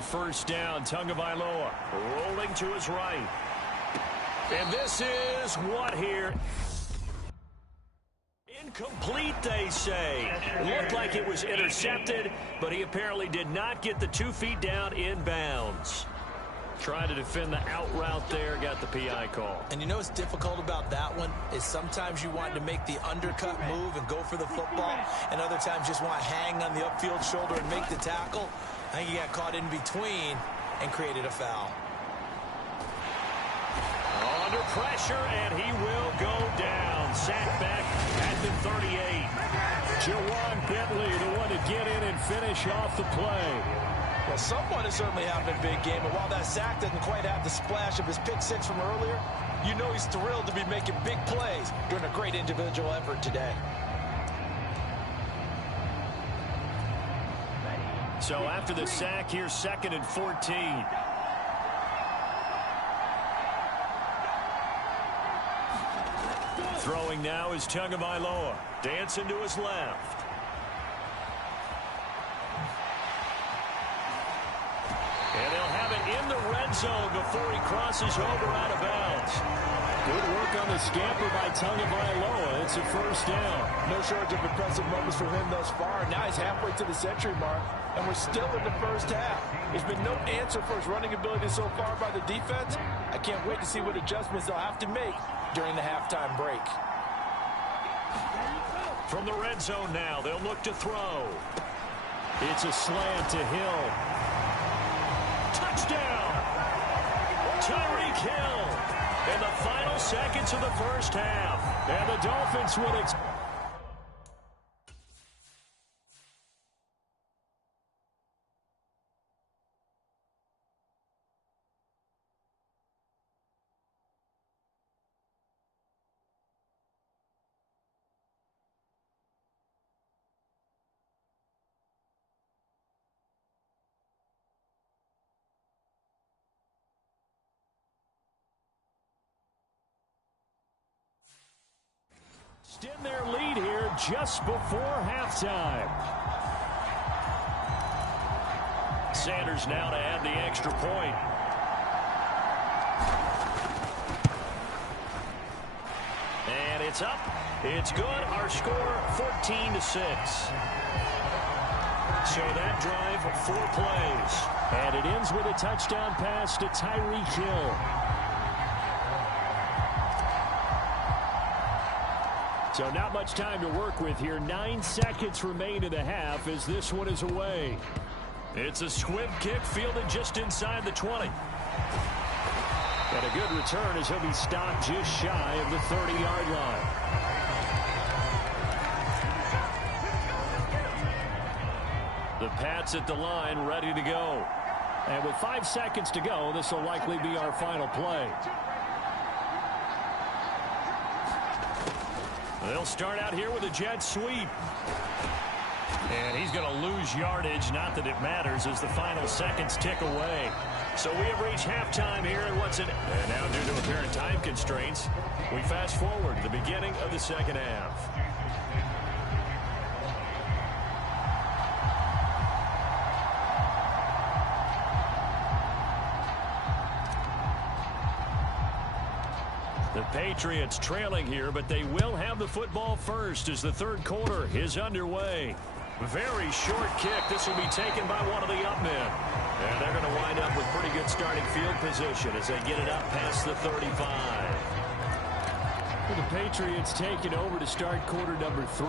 on first down. Tagovailoa rolling to his right. And this is what here? Incomplete, they say. It looked like it was intercepted, but he apparently did not get the 2 feet down in bounds. Trying to defend the out route there, got the PI call. And you know what's difficult about that one is sometimes you want to make the undercut move and go for the football, and other times just want to hang on the upfield shoulder and make the tackle. I think he got caught in between and created a foul. Under pressure, and he will go down. Sacked back at the 38. Jawan Bentley, the one to get in and finish off the play. Well, someone is certainly having a big game, and while that sack doesn't quite have the splash of his pick six from earlier, you know he's thrilled to be making big plays during a great individual effort today. So after the sack, here's 2nd and 14. Throwing now is Tagovailoa. Dancing to his left. And they'll have it in the red zone before he crosses over out of bounds. Good work on the scamper by Tagovailoa. It's a first down. No shortage of impressive moments from him thus far. Now he's halfway to the century mark, and we're still in the first half. There's been no answer for his running ability so far by the defense. I can't wait to see what adjustments they'll have to make during the halftime break. From the red zone now, they'll look to throw. It's a slant to Hill. Touchdown! Tyreek Hill in the final seconds of the first half. And the Dolphins would extend their lead here just before halftime. Sanders now to add the extra point. And it's up. It's good. Our score 14-6. So that drive, 4 plays. And it ends with a touchdown pass to Tyreek Hill. So not much time to work with here. 9 seconds remain in the half as this one is away. It's a squib kick fielded just inside the 20. And a good return as he'll be stopped just shy of the 30-yard line. The Pats at the line ready to go. And with 5 seconds to go, this will likely be our final play. They'll start out here with a jet sweep. And he's going to lose yardage. Not that it matters as the final seconds tick away. So we have reached halftime here at what's it. And now due to apparent time constraints, we fast forward to the beginning of the second half. The Patriots trailing here, but they will have the football first as the third quarter is underway. Very short kick. This will be taken by one of the up men. And they're going to wind up with pretty good starting field position as they get it up past the 35. Well, the Patriots taking over to start quarter number 3.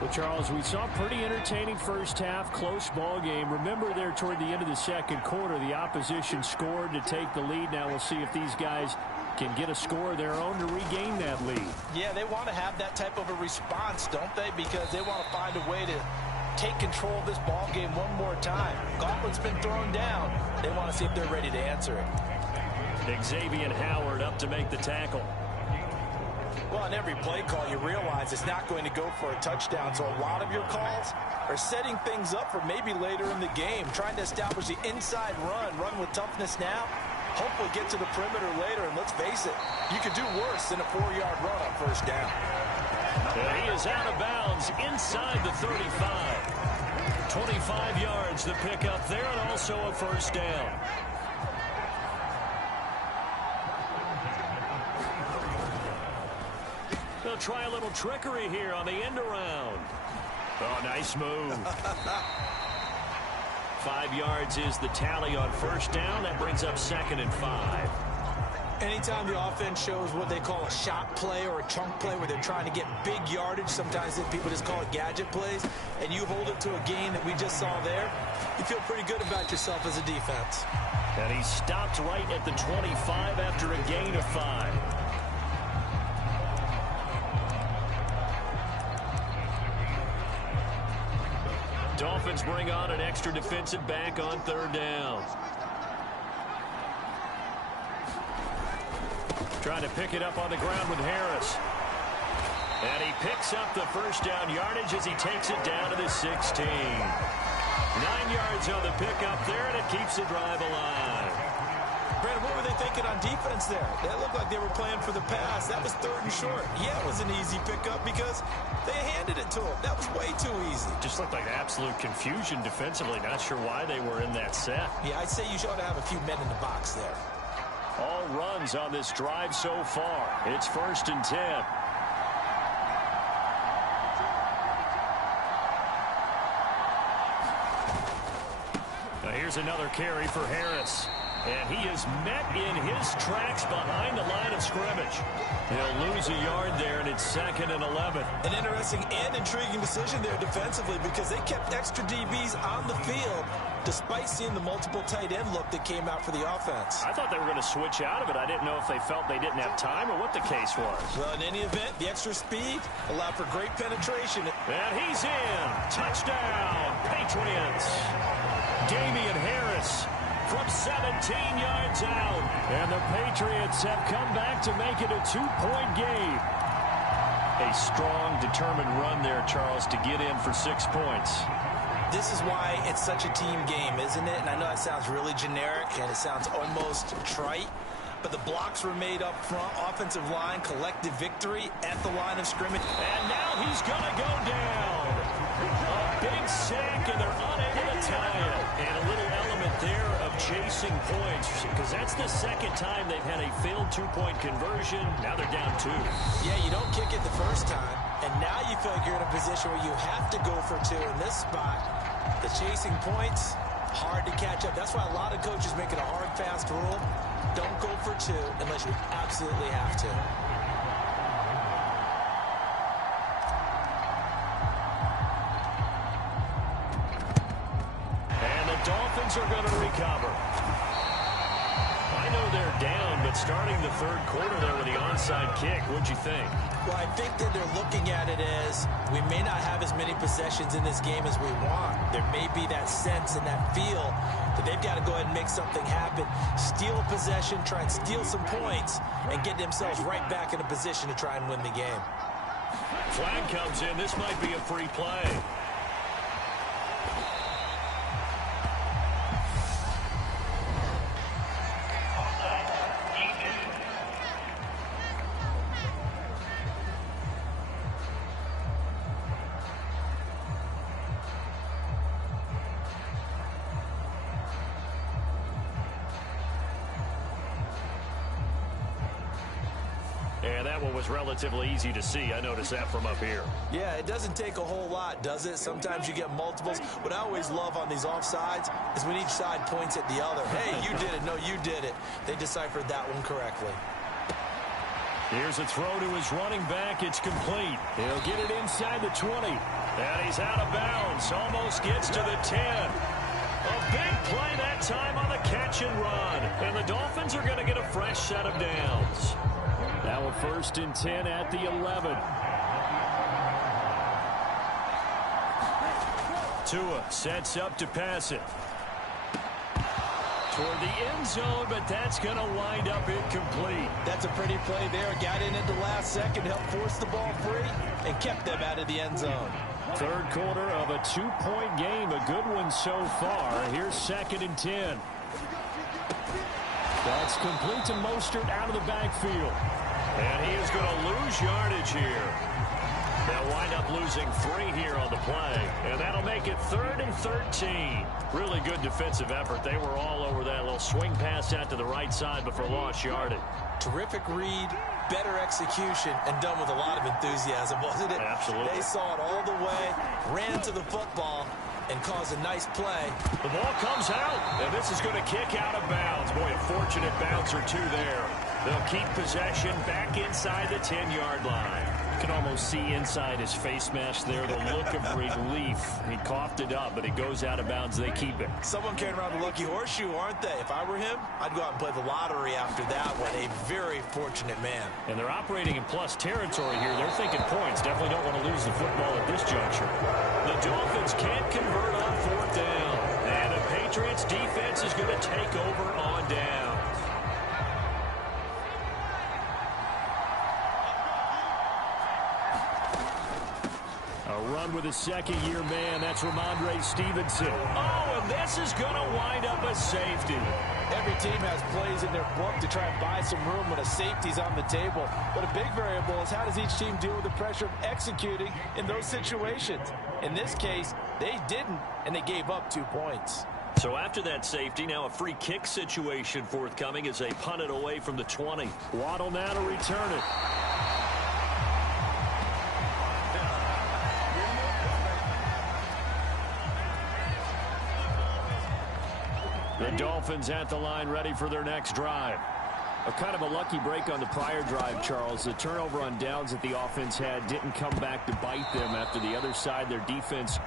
Well, Charles, we saw a pretty entertaining first half, close ball game. Remember there toward the end of the second quarter, the opposition scored to take the lead. Now we'll see if these guys can get a score of their own to regain that lead. Yeah, they want to have that type of a response, don't they? Because they want to find a way to take control of this ball game one more time. Gauntlet's been thrown down. They want to see if they're ready to answer it. Xavier Howard up to make the tackle. Well, on every play call, you realize it's not going to go for a touchdown. So a lot of your calls are setting things up for maybe later in the game, trying to establish the inside run with toughness now. Hopefully get to the perimeter later, and let's face it, you could do worse than a 4-yard run on first down. And he is out of bounds inside the 35. 25 yards the pickup there, and also a first down. They'll try a little trickery here on the end around. Oh, nice move. 5 yards is the tally on first down. That brings up 2nd and 5. Anytime the offense shows what they call a shot play or a chunk play where they're trying to get big yardage, sometimes people just call it gadget plays, and you hold it to a gain that we just saw there, you feel pretty good about yourself as a defense. And he stopped right at the 25 after a gain of 5. Dolphins bring on an extra defensive back on 3rd down. Trying to pick it up on the ground with Harris. And he picks up the first down yardage as he takes it down to the 16. 9 yards on the pickup there, and it keeps the drive alive. Brandon, what were they thinking on defense there? That looked like they were playing for the pass. That was 3rd and short. Yeah, it was an easy pickup because they handed it to him. That was way too easy. Just looked like absolute confusion defensively. Not sure why they were in that set. Yeah, I'd say you should have a few men in the box there. All runs on this drive so far. It's 1st and 10. Now here's another carry for Harris. And he is met in his tracks behind the line of scrimmage. He'll lose a yard there, and it's 2nd and 11. An interesting and intriguing decision there defensively because they kept extra DBs on the field despite seeing the multiple tight end look that came out for the offense. I thought they were going to switch out of it. I didn't know if they felt they didn't have time or what the case was. Well, in any event, the extra speed allowed for great penetration. And he's in. Touchdown, Patriots. Damian Harris from 17 yards out. And the Patriots have come back to make it a 2-point game. A strong, determined run there, Charles, to get in for 6 points. This is why it's such a team game, isn't it? And I know that sounds really generic and it sounds almost trite, but the blocks were made up front. Offensive line, collective victory at the line of scrimmage. And now he's going to go down. A big sack, and they're unable to tie it. And a little element there of chasing points, because that's the 2nd time they've had a failed 2-point conversion. Now they're down 2. Yeah, you don't kick it the first time, and now you feel like you're in a position where you have to go for 2 in this spot. The chasing points, hard to catch up. That's why a lot of coaches make it a hard, fast rule. Don't go for 2 unless you absolutely have to. Dolphins are going to recover. I know they're down, but starting the 3rd quarter there with the onside kick, what'd you think? Well, I think that they're looking at it as we may not have as many possessions in this game as we want. There may be that sense and that feel that they've got to go ahead and make something happen, steal a possession, try and steal some points, and get themselves right back in a position to try and win the game. Flag comes in. This might be a free play. And that one was relatively easy to see. I noticed that from up here. Yeah, it doesn't take a whole lot, does it? Sometimes you get multiples. What I always love on these offsides is when each side points at the other. Hey, you did it. No, you did it. They deciphered that one correctly. Here's a throw to his running back. It's complete. He'll get it inside the 20. And he's out of bounds. Almost gets to the 10. A big play that time on the catch and run. And the Dolphins are going to get a fresh set of downs. Now a 1st and 10 at the 11. Tua sets up to pass it. Toward the end zone, but that's going to wind up incomplete. That's a pretty play there. Got in at the last second, helped force the ball free, and kept them out of the end zone. 3rd quarter of a 2-point game. A good one so far. Here's 2nd and 10. That's complete to Mostert out of the backfield. And he is going to lose yardage here. They'll wind up losing 3 here on the play, and that'll make it 3rd and 13. Really good defensive effort. They were all over that little swing pass out to the right side before lost yardage. Terrific read, better execution, and done with a lot of enthusiasm, wasn't it? Absolutely. They saw it all the way, ran to the football, and caused a nice play. The ball comes out, and this is going to kick out of bounds. Boy, a fortunate bounce or two there. They'll keep possession back inside the 10-yard line. You can almost see inside his face mask there the look of relief. He coughed it up, but it goes out of bounds. They keep it. Someone carrying around the lucky horseshoe, aren't they? If I were him, I'd go out and play the lottery after that one. A very fortunate man. And they're operating in plus territory here. They're thinking points. Definitely don't want to lose the football at this juncture. The Dolphins can't convert on 4th down. And the Patriots defense is going to take over on down. Run with a second-year man. That's Ramondre Stevenson. Oh, and this is going to wind up a safety. Every team has plays in their book to try and buy some room when a safety's on the table. But a big variable is how does each team deal with the pressure of executing in those situations. In this case, they didn't, and they gave up 2 points. So after that safety, now a free kick situation forthcoming as they punt it away from the 20. Waddle now to return it. The Dolphins at the line ready for their next drive. A kind of a lucky break on the prior drive, Charles. The turnover on downs that the offense had didn't come back to bite them after the other side. Their defense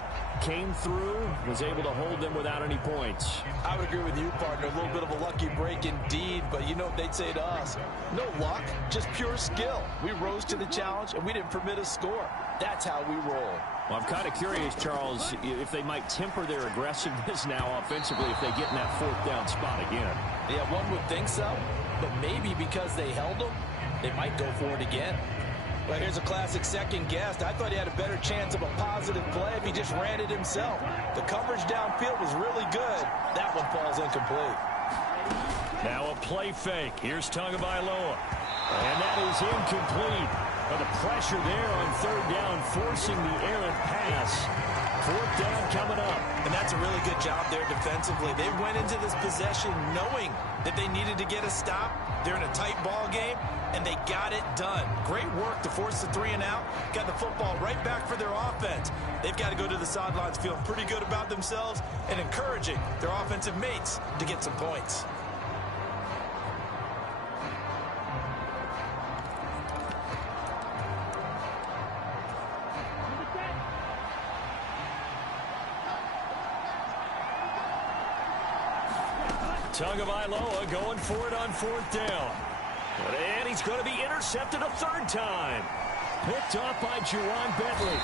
came through, was able to hold them without any points. I would agree with you, partner. A little bit of a lucky break indeed, but you know what they'd say to us? No luck, just pure skill. We rose to the challenge, and we didn't permit a score. That's how we roll. Well, I'm kind of curious, Charles, if they might temper their aggressiveness now offensively if they get in that 4th down spot again. Yeah, one would think so, but maybe because they held them, they might go for it again. Well, here's a classic second guess. I thought he had a better chance of a positive play if he just ran it himself. The coverage downfield was really good. That one falls incomplete. Now a play fake. Here's Tagovailoa. And that is incomplete. But the pressure there on 3rd down, forcing the errant pass. 4th down coming up. And that's a really good job there defensively. They went into this possession knowing that they needed to get a stop. They're in a tight ball game, and they got it done. Great work to force the 3 and out. Got the football right back for their offense. They've got to go to the sidelines feeling pretty good about themselves and encouraging their offensive mates to get some points. Tagovailoa going for it on 4th down. And he's going to be intercepted a 3rd time. Picked off by Juwan Bentley.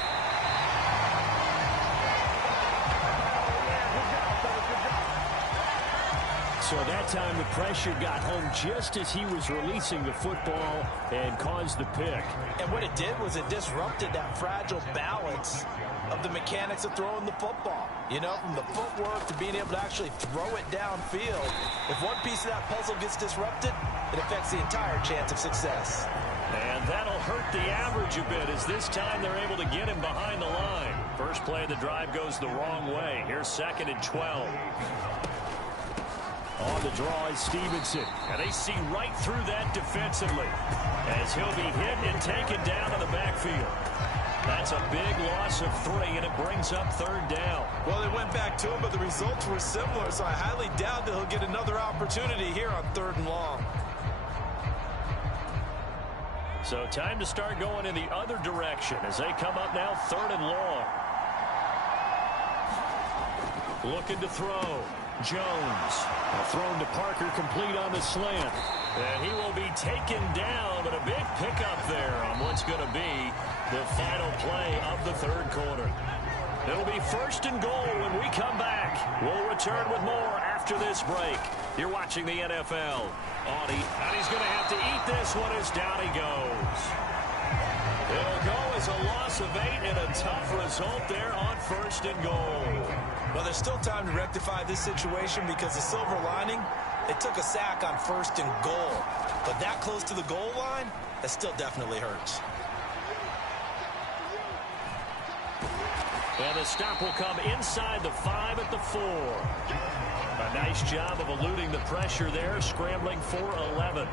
So that time the pressure got home just as he was releasing the football and caused the pick. And what it did was it disrupted that fragile balance of the mechanics of throwing the football. You know, from the footwork to being able to actually throw it downfield. If one piece of that puzzle gets disrupted, it affects the entire chance of success. And that'll hurt the average a bit as this time they're able to get him behind the line. First play of the drive goes the wrong way. Here's 2nd and 12. On the draw is Stevenson. And they see right through that defensively as he'll be hit and taken down in the backfield. That's a big loss of 3, and it brings up 3rd down. Well, they went back to him, but the results were similar, so I highly doubt that he'll get another opportunity here on 3rd and long. So time to start going in the other direction as they come up now 3rd and long. Looking to throw. Jones. Thrown to Parker, complete on the slant. And he will be taken down, but a big pickup there on what's going to be the final play of the 3rd quarter. It'll be 1st and goal when we come back. We'll return with more after this break. You're watching the NFL. Audie, and he's going to have to eat this one as down he goes. It'll go as a loss of 8 and a tough result there on 1st and goal. Well, there's still time to rectify this situation because the silver lining, they took a sack on 1st and goal. But that close to the goal line, that still definitely hurts. And the stop will come inside the 5 at the 4. A nice job of eluding the pressure there, scrambling for 11.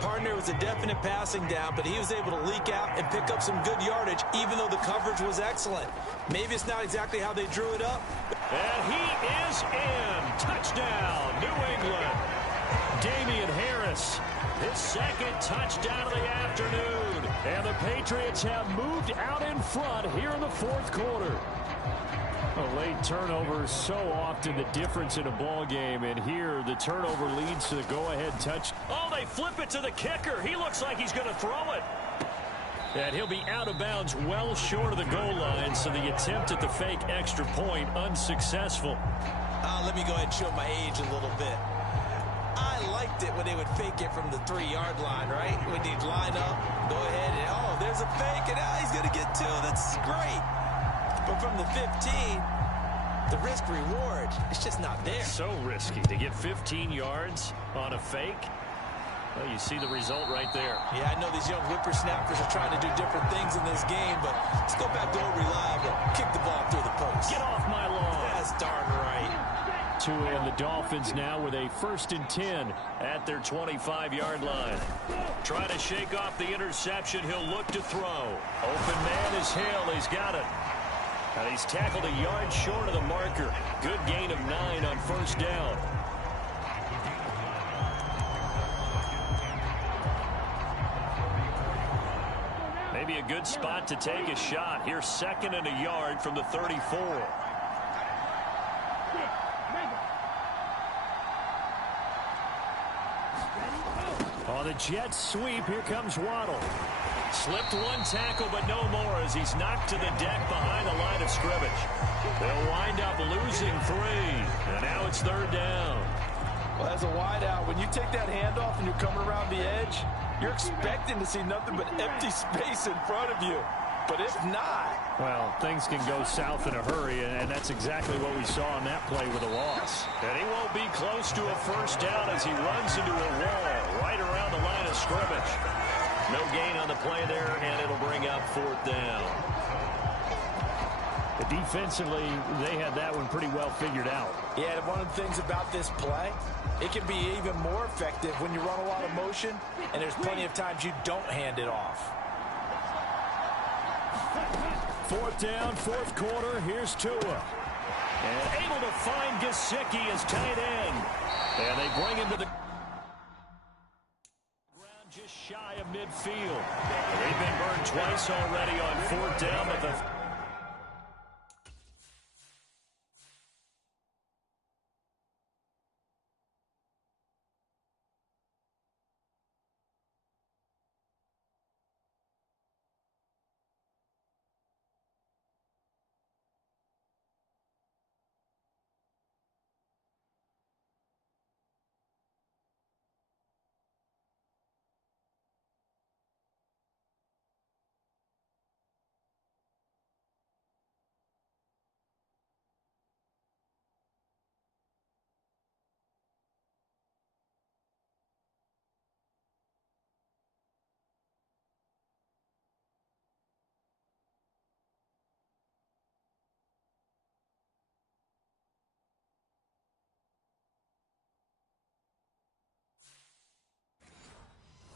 Partner was a definite passing down, but he was able to leak out and pick up some good yardage, even though the coverage was excellent. Maybe it's not exactly how they drew it up. And he is in. Touchdown, New England. Damian Harris, his second touchdown of the afternoon. And the Patriots have moved out in front here in the fourth quarter. A late turnover is so often the difference in a ball game, and here the turnover leads to the go-ahead touch. Oh, they flip it to the kicker. He looks like he's going to throw it. And he'll be out of bounds well short of the goal line, so the attempt at the fake extra point unsuccessful. Let me go ahead and show my age a little bit. I liked it when they would fake it from the 3-yard line, right? When they'd line up, go ahead, and oh, there's a fake, and he's going to get 2. That's great. But from the 15, the risk-reward, it's just not there. So risky to get 15 yards on a fake. Well, you see the result right there. Yeah, I know these young whippersnappers are trying to do different things in this game, but let's go back to old reliable. Kick the ball through the post. Get off my lawn. That's darn right. Tua and the Dolphins now with a 1st and 10 at their 25-yard line. Try to shake off the interception. He'll look to throw. Open man is Hill. He's got it. And he's tackled a yard short of the marker. Good gain of 9 on 1st down. Maybe a good spot to take a shot. Here's 2nd and a yard from the 34. On the Jets sweep, here comes Waddle. Slipped one tackle, but no more as he's knocked to the deck behind the line of scrimmage. They'll wind up losing 3, and now it's 3rd down. Well, as a wideout, when you take that handoff and you're coming around the edge, you're expecting to see nothing but empty space in front of you. But if not... Well, things can go south in a hurry, and that's exactly what we saw on that play with a loss. And he won't be close to a 1st down as he runs into a wall right around the line of scrimmage. No gain on the play there, and it'll bring up 4th down. Defensively, they had that one pretty well figured out. Yeah, one of the things about this play, it can be even more effective when you run a lot of motion, and there's plenty of times you don't hand it off. 4th down, 4th quarter. Here's Tua. And able to find Gesicki as tight end. And they bring him to the ground just shy of midfield. They've been burned twice already on 4th down, but the...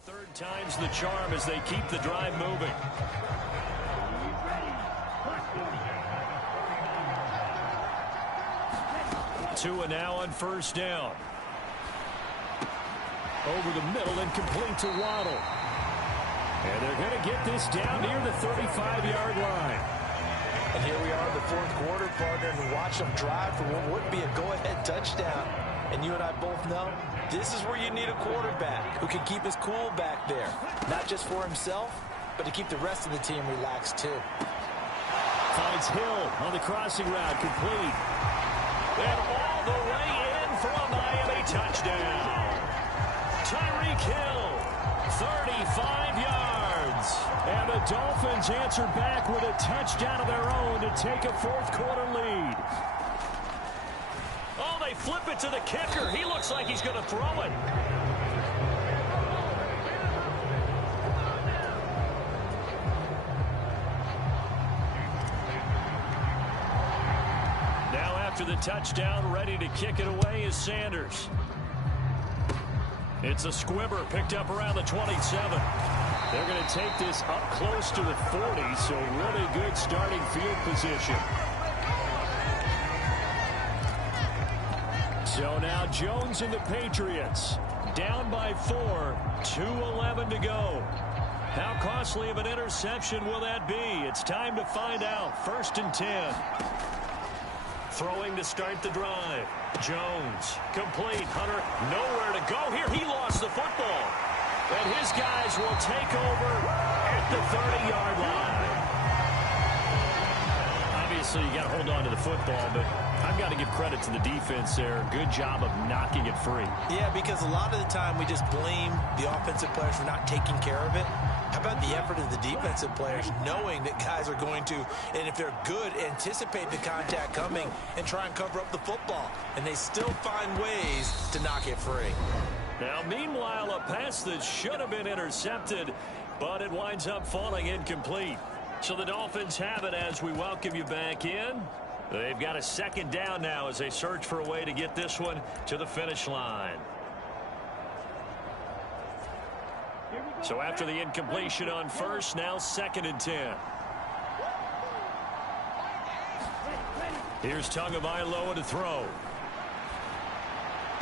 Third time's the charm as they keep the drive moving. Tua now on 1st down. Over the middle and complete to Waddle. And they're going to get this down near the 35-yard line. And here we are in the 4th quarter, partner, and watch them drive for what would be a go-ahead touchdown. And you and I both know this is where you need a quarterback who can keep his cool back there. Not just for himself, but to keep the rest of the team relaxed too. Finds Hill on the crossing route, complete. And all the way in for a Miami touchdown. Tyreek Hill, 35 yards. And the Dolphins answer back with a touchdown of their own to take a 4th quarter lead. Oh, they flip it to the kicker. He looks like he's going to throw it. after the touchdown. Ready to kick it away is Sanders. It's a squibber picked up around the 27. They're going to take this up close to the 40, so really good starting field position. So now Jones and the Patriots down by 4, 2:11 to go. How costly of an interception will that be? It's time to find out. 1st and 10. Throwing to start the drive. Jones, complete. Hunter, nowhere to go here. He lost the football. And his guys will take over at the 30-yard line. Obviously, you got to hold on to the football, but I've got to give credit to the defense there. Good job of knocking it free. Yeah, because a lot of the time we just blame the offensive players for not taking care of it. How about the effort of the defensive players knowing that guys are going to, and if they're good, anticipate the contact coming and try and cover up the football. And they still find ways to knock it free. Now, meanwhile, a pass that should have been intercepted, but it winds up falling incomplete. So the Dolphins have it as we welcome you back in. They've got a 2nd down now as they search for a way to get this one to the finish line. So after the incompletion on 1st, now 2nd and 10. Here's Tagovailoa to throw.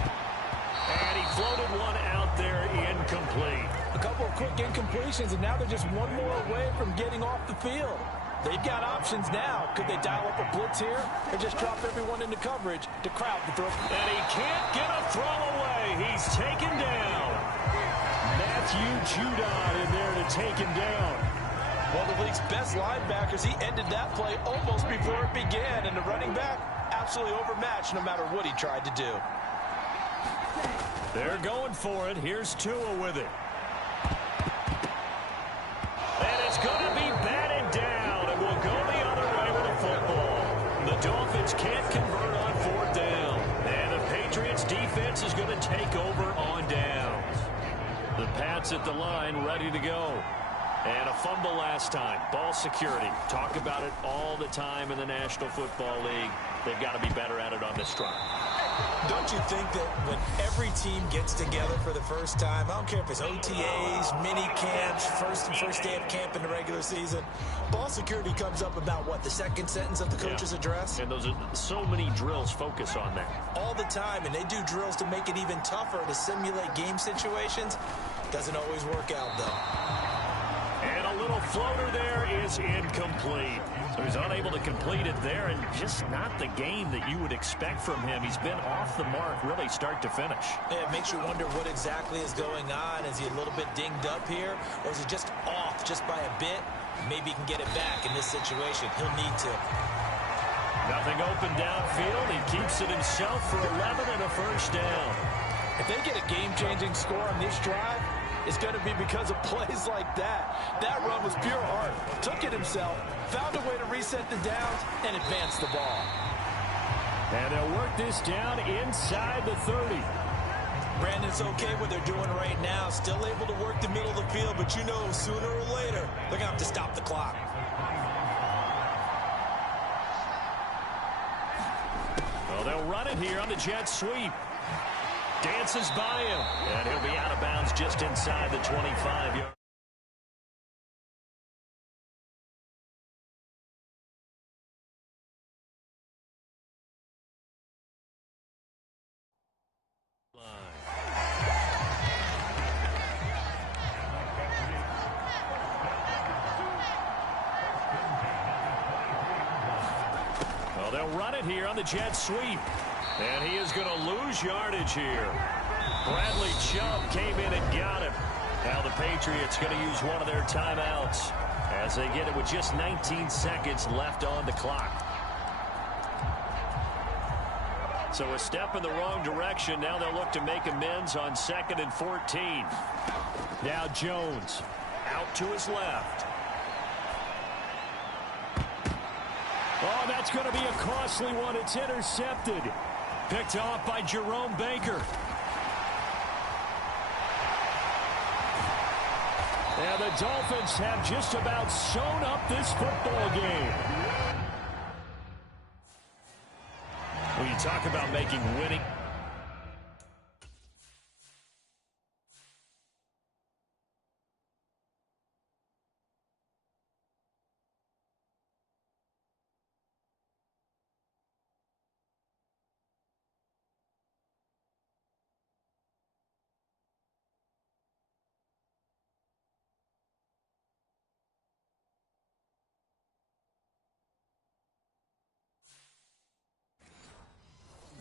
And he floated one out there incomplete. A couple of quick incompletions, and now they're just one more away from getting off the field. They've got options now. Could they dial up a blitz here or just drop everyone into coverage to crowd the throw? And he can't get a throw away. He's taken down. Matthew Judon in there to take him down. One of the league's best linebackers, he ended that play almost before it began, and the running back absolutely overmatched no matter what he tried to do. They're going for it. Here's Tua with it. And it's going to be batted down, and will go the other way with the football. The Dolphins can't convert on 4th down. And the Patriots defense is going to take over on downs. The Pats at the line ready to go. And a fumble last time. Ball security. Talk about it all the time in the National Football League. They've got to be better at it on this drive. Don't you think that when every team gets together for the first time, I don't care if it's OTAs, mini camps, first day of camp in the regular season, ball security comes up about what, the 2nd sentence of the coach's address? And those are so many drills focus on that. All the time, and they do drills to make it even tougher to simulate game situations. Doesn't always work out, though. And a little floater there is incomplete. So he's unable to complete it there, and just not the game that you would expect from him. He's been off the mark really start to finish. Yeah, it makes you wonder what exactly is going on. Is he a little bit dinged up here, or is he just off just by a bit? Maybe he can get it back in this situation. He'll need to. Nothing open downfield. He keeps it himself for 11 and a 1st down. If they get a game-changing score on this drive, it's going to be because of plays like that. That run was pure heart. Took it himself, found a way to reset the downs, and advance the ball. And they'll work this down inside the 30. Brandon's okay what they're doing right now. Still able to work the middle of the field, but you know sooner or later they're going to have to stop the clock. Well, they'll run it here on the jet sweep. Dances by him, and he'll be out of bounds just inside the 25-yard. Well, they'll run it here on the jet sweep. And he is going to lose yardage here. Bradley Chubb came in and got him. Now the Patriots going to use one of their timeouts as they get it with just 19 seconds left on the clock. So a step in the wrong direction. Now they'll look to make amends on 2nd and 14. Now Jones out to his left. Oh, that's going to be a costly one. It's intercepted. Picked off by Jerome Baker. And the Dolphins have just about sewn up this football game. When you talk about making winning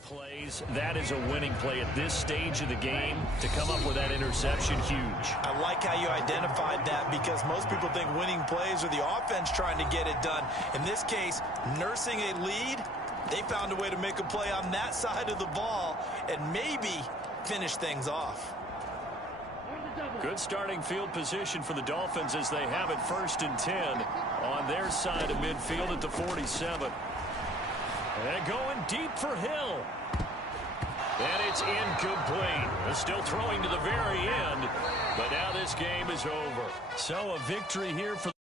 plays, that is a winning play at this stage of the game. To come up with that interception, huge. I like how you identified that, because most people think winning plays are the offense trying to get it done. In this case, nursing a lead, they found a way to make a play on that side of the ball and maybe finish things off. Good starting field position for the Dolphins as they have it 1st and 10 on their side of midfield at the 47. And going deep for Hill. And it's incomplete. Still throwing to the very end, but now this game is over. So a victory here for